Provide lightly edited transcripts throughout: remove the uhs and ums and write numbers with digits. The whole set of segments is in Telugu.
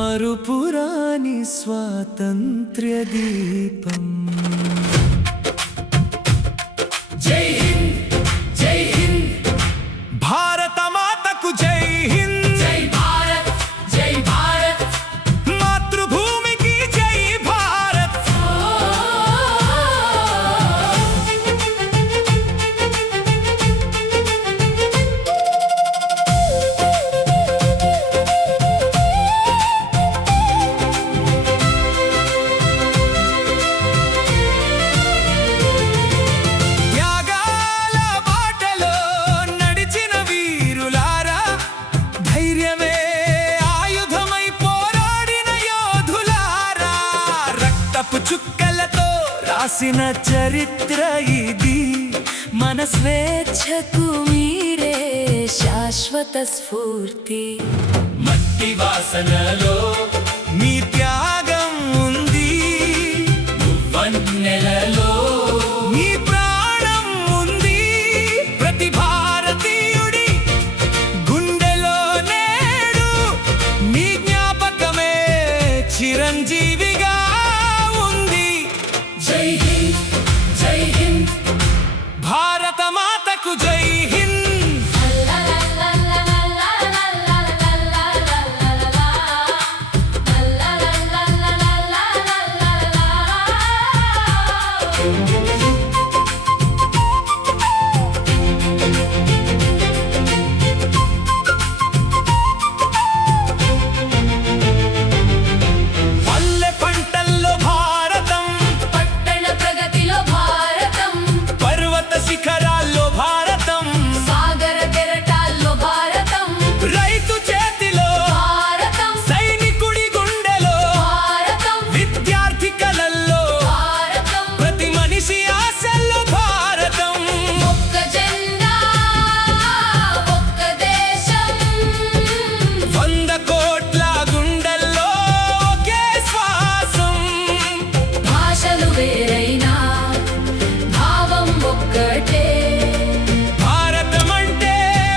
మరుపురాని స్వాతంత్ర్య దీపం. జై హింద్, జై హింద్, భారత మాతకు జై హింద్. జై భారత్, జై భారత్, మాతృభూమికి జై భారత్. చుక్కలతో రాసిన చరిత్ర ఇది. మన స్వేచ్ఛకు మీరే శాశ్వత స్ఫూర్తి. మట్టి వాసనలో మీ త్యాగం ఉంది. వన్నెలలో మీ ప్రాణం ఉంది. ప్రతి భారతీయుడి గుండెలో నేడు మీ జ్ఞాపకమే చిరంజీవిగా. జై హింద్, జై హింద్, భారత మాతకు జై హింద్. శిఖరాల్లో భారతం, సాగర కెరటాల్లో భారతం, రైతు చేతిలో భారతం, సైనికుడి గుండెలో భారతం, విద్యార్థి కలల్లో భారతం, ప్రతి మనిషి ఆశల్లో భారతం. ఒక్క జెండా, ఒక్క దేశం, 100 కోట్ల గుండెల్లో ఒకే శ్వాసం. భాషలు వేరైనా ఒక్కటే. భారతమంటే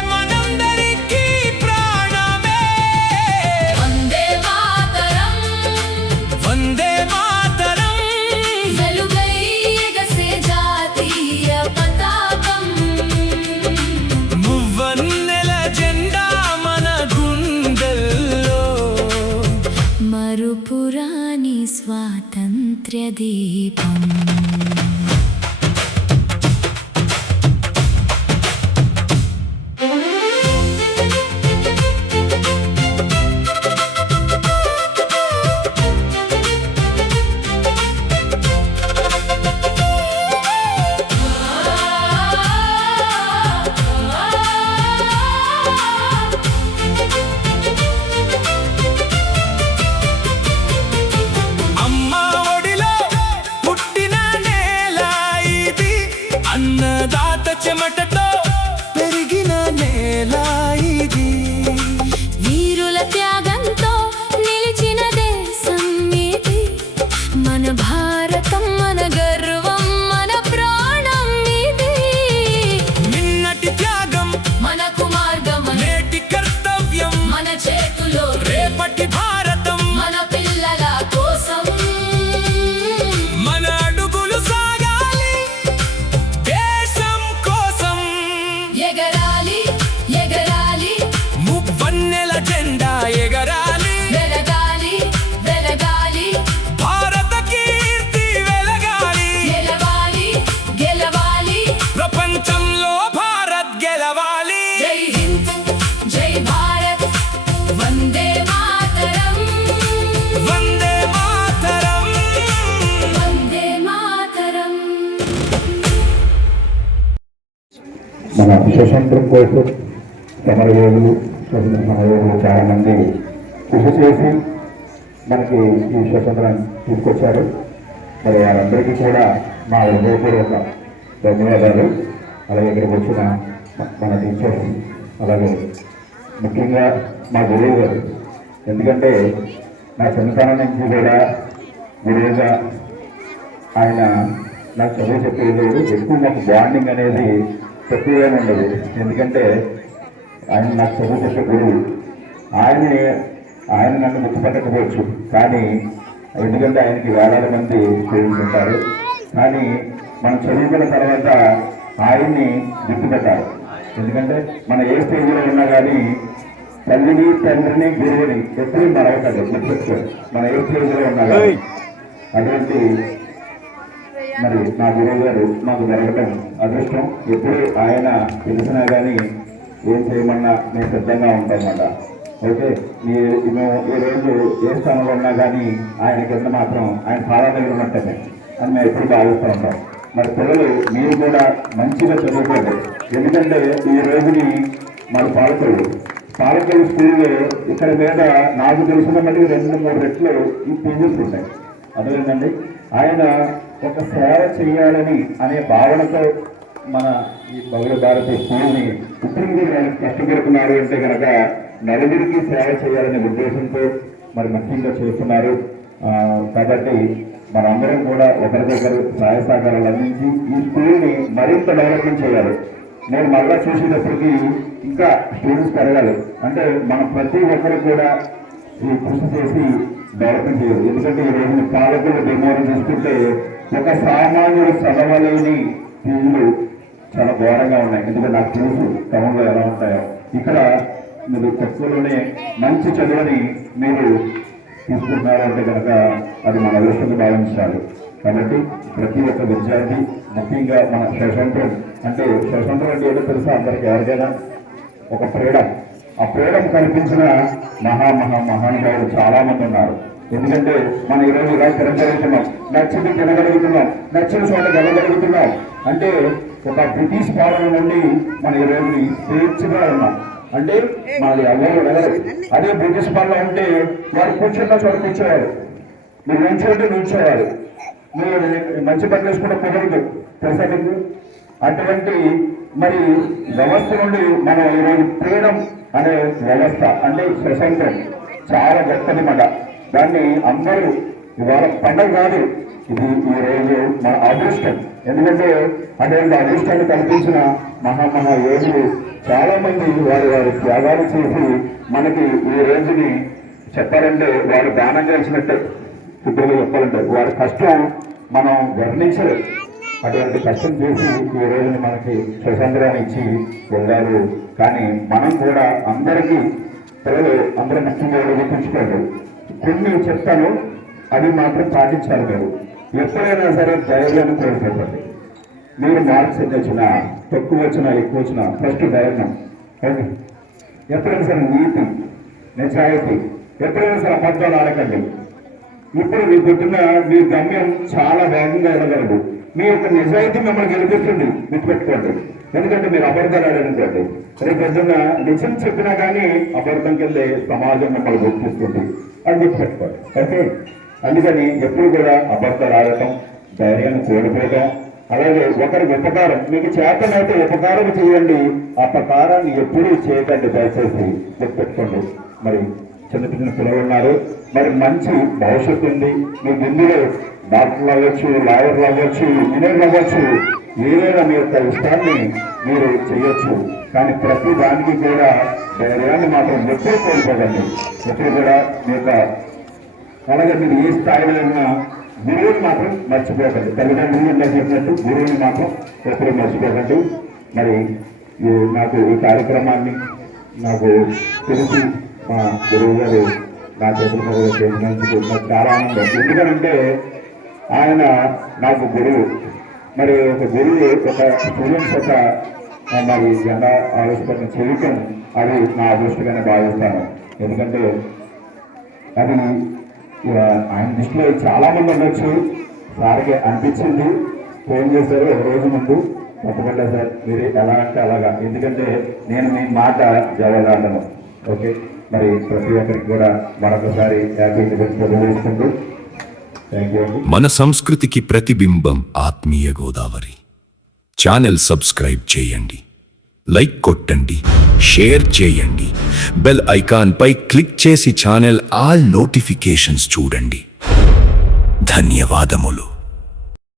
మనందరికీ ప్రాణమే. వందే మాతరం, వందే మాతరం, వెలుగై ఎగసే జాతీయ పతాకం. మువ్వన్నెల జెండా మన గుండెల్లో, మరుపురాని స్వాతంత్ర్య దీపం. అన్నదాత చెమటతో పెరిగిన నేల ఇది. వీరుల త్యాగంతో నిలిచిన దేశం ఇది. మన భారతం, మన గర్వం, మన ప్రాణం ఇది. నిన్నటి త్యాగం మనకు మార్గం, నేటి కర్తవ్యం మన చేతులో. రేపటి భారతం మన పిల్లల కోసం. మన అడుగులు సాగాలి దేశం కోసం. స్వతంత్రం కోసం సమరయోగులు సమరయోగులు చాలామంది కృషి చేసి మనకి ఈ స్వతంత్రాన్ని తీసుకొచ్చారు. మరి వారందరికీ కూడా మా హృదయపూర్వక ధన్యవాదాలు. అలాగే ఇక్కడికి వచ్చిన మన టీచర్స్, అలాగే ముఖ్యంగా మా గురువు గారు. ఎందుకంటే నా చిన్నతనం నుంచి కూడా గురువుగా ఆయన నాకు చదువు చెప్పేది ఎక్కువ మాకు బాండింగ్ అనేది తక్కువగానే ఉండదు. ఎందుకంటే ఆయన నాకు చదువు చెప్పే గురువు. ఆయన నన్ను గుర్తుపట్టకపోవచ్చు, కానీ ఎందుకంటే ఆయనకి వేలాది మంది స్టూడెంట్స్ ఉంటారు. కానీ మనం చదువుకున్న తర్వాత ఆయన్ని గుర్తుపెట్టాలి. ఎందుకంటే మన ఏ స్టేజ్లో ఉన్నా కానీ తల్లిని, తండ్రిని, గురువుని ఎప్పుడు మరవకండి, గుర్తుపెట్టుకోండి. మన ఏ స్టేజ్లో ఉన్నా కానీ అటువంటి మరి నా గురువు గారు నాకు జరగటం అదృష్టం. ఎప్పుడు ఆయన తెలిసినా కానీ ఏం చేయమన్నా నేను సిద్ధంగా ఉంటానమాట. ఓకే, మేము ఈ రోజు ఏ స్థానంలో ఉన్నా కానీ ఆయన కింద మాత్రం ఆయన పాదాల దగ్గర ఉన్నట్టనే అని మేము ఎప్పుడు భావిస్తూ ఉంటాం. మరి పిల్లలు మీరు కూడా మంచిగా చదువుకోండి. ఎందుకంటే ఈ రోజుని మన పాలకొల్లు స్కూల్లో ఇక్కడ మీద నాకు తెలిసిన మళ్ళీ 2-3 రెట్లు ఈ పేజెస్ ఉంటాయి. అదేంటండి, ఆయన ఒక సేవ చేయాలని అనే భావనతో మన ఈ బహుళ భారతీయ స్కూల్ని ఇప్పుడు కష్టపడుతున్నారు అంటే కనుక నలుగురికి సేవ చేయాలనే ఉద్దేశంతో మరి ముఖ్యంగా చేస్తున్నారు. కాబట్టి మనందరం కూడా ఒకరికొకరు సహాయ సహకారాలు అందించి ఈ స్కూల్ని మరింత డెవలప్మెంట్ చేయాలి. నేను మళ్ళా చూసేటప్పటికి ఇంకా స్టూడెంట్స్ పెరగాలి. అంటే మనం ప్రతి ఒక్కరు కూడా ఈ కృషి చేసి డెవలప్మెంట్ చేయాలి. ఎందుకంటే ఈ రోజున పాలకుల డిమాండ్ తీసుకుంటే ఒక సామాన్యుడు చదవలేని ఫీజులు చాలా ఘోరంగా ఉన్నాయి. ఎందుకంటే నాకు తెలుసు టౌన్లో ఎలా ఉంటాయో. ఇక్కడ మీరు తక్కువలోనే మంచి చదువుని మీరు తీసుకుంటున్నారు అంటే కనుక అది మన అదృష్టంగా భావించాలి. కాబట్టి ప్రతి ఒక్క విద్యార్థి, ముఖ్యంగా మన స్వతంత్రం అంటే ఏదో తెలుసా అందరికి? ఎవరికైనా ఒక ఫ్రీడమ్, ఆ ఫ్రీడమ్ కల్పించిన మహానుభావులు చాలా మంది ఉన్నారు. ఎందుకంటే మనం ఈరోజు ఇలా తిరగలుగుతున్నాం, నచ్చింది తినగలుగుతున్నాం, నచ్చిన చోట వెళ్ళగలుగుతున్నాం. అంటే ఒక బ్రిటిష్ పాలన నుండి మన ఈ రోజు స్వేచ్ఛగా ఉన్నాం. అంటే మనది ఎవరు వెళ్ళరు. అదే బ్రిటిష్ పాలన ఉంటే వారు కూర్చున్న చోట కూర్చోవాలి, మీరు నుంచోండి నుంచోవాలి, మీరు మంచి పని చేసుకుంటే కుదరదు, తెలుసా మీకు? అటువంటి మరి వ్యవస్థ నుండి మనం ఈరోజు ఫ్రీడమ్ అనే వ్యవస్థ అంటే స్వతంత్రం చాలా గొప్పది మాట. దాన్ని అందరూ ఇవాళ పండుగ కాదు, ఇది ఈ రోజు మన అదృష్టం. ఎందుకంటే అటువంటి అదృష్టాన్ని కల్పించిన యోగులు చాలా మంది వారి త్యాగాలు చేసి మనకి ఈ రోజుని చెప్పాలంటే వారు దానం చేసినట్టు ఇప్పుడు చెప్పాలంటే వారి కష్టం మనం వర్ణించలేదు. అటువంటి కష్టం చేసి ఈ రోజుని మనకి స్వతంత్రాన్ని ఇచ్చి వెళ్ళారు. కానీ మనం కూడా అందరికీ పిల్లలు అందరూ ముఖ్యంగా గుర్తుంచుకోండి. కొన్ని చెప్తాను, అవి మాత్రం పాటించాలి. మీరు ఎప్పుడైనా సరే ధైర్యాన్ని కోల్పోతుంది. మీరు మార్క్స్ ఎంత వచ్చినా, తక్కువ వచ్చినా, ఎక్కువ వచ్చినా ఫస్ట్ ధైర్యం. ఎప్పుడైనా సరే నీతి, నిజాయితీ, ఎప్పుడైనా సరే అబద్ధాలు ఆడకండి. ఇప్పుడు మీ పొద్దున్న మీ గమ్యం చాలా వేగంగా వెళ్ళగలదు. మీ యొక్క నిజాయితీ మిమ్మల్ని గెలిపిస్తుంది, గుర్తుపెట్టుకోండి. ఎందుకంటే మీరు అబద్ధాలు ఆడారనుకోండి, రేపు పొద్దున్న నిజం చెప్పినా కానీ అబద్ధం కిందే సమాజం మిమ్మల్ని గుర్తిస్తుంది, అని గుర్తుపెట్టుకోండి. ఓకే, అందుకని ఎప్పుడు కూడా అబద్ధాలు ఆడటం, ధైర్యాన్ని కోల్పోవడం, అలాగే ఒకరికి ఉపకారం, మీకు చేతనైతే ఉపకారం చేయండి, అపకారాన్ని ఎప్పుడూ చేయకండి, దయచేసి గుర్తుపెట్టుకోండి. మరి చిన్న పిల్లలు ఉన్నారు, మరి మంచి భవిష్యత్తు ఉంది. మీకు ఇందులో డాక్టర్లు అవ్వచ్చు, లాయర్లు అవ్వచ్చు, ఇంజనీర్లు అవ్వచ్చు, ఏదైనా మీ యొక్క ఇష్టాన్ని మీరు చేయొచ్చు. కానీ ప్రతి దానికి కూడా ధైర్యాన్ని మాత్రం ఎప్పుడు కోల్పోకండి. ఎప్పుడు కూడా మీ యొక్క అలాగే మీరు ఏ స్థాయిలో ఉన్నా గురువుని మాత్రం మర్చిపోకండి. తల్లిదండ్రులు చెప్పినట్టు గురువుని మాత్రం ఎప్పుడు మర్చిపోకండి. మరి నాకు ఈ కార్యక్రమాన్ని నాకు తెలిసి మా గురువు గారు నా చేతుల మీద చేసినందుకు నాకు చాలా ఆనందం. ఎందుకంటే ఆయన నాకు గురువు. మరి ఒక గురువు ఒక స్టూడెంట్స్ ఒక మరి జెండా ఆవిష్కరణ చేయటం అది నా అదృష్టంగానే భావిస్తాను. ఎందుకంటే అది ఆయన దృష్టిలో చాలా మంది ఉండొచ్చు. సార్కి అనిపించింది, ఫోన్ చేశారు ఒక రోజు ముందు, తప్పకుండా సార్, మీరు ఎలా అంటే అలాగా, ఎందుకంటే నేను మీ మాట జవదాటను. ఓకే, మరి ప్రతి ఒక్కరికి కూడా మరొకసారి హ్యాపీ న్యూస్ తెలియజేసుకుంటూ థ్యాంక్ యూ అండి. మన సంస్కృతికి ప్రతిబింబం ఆత్మీయ గోదావరి. ఛానల్ సబ్స్క్రైబ్ చేయండి, లైక్ కొట్టండి, షేర్ చేయండి, బెల్ ఐకాన్ పై క్లిక్ చేసి ఛానల్ ఆల్ నోటిఫికేషన్స్ చూడండి. ధన్యవాదములు.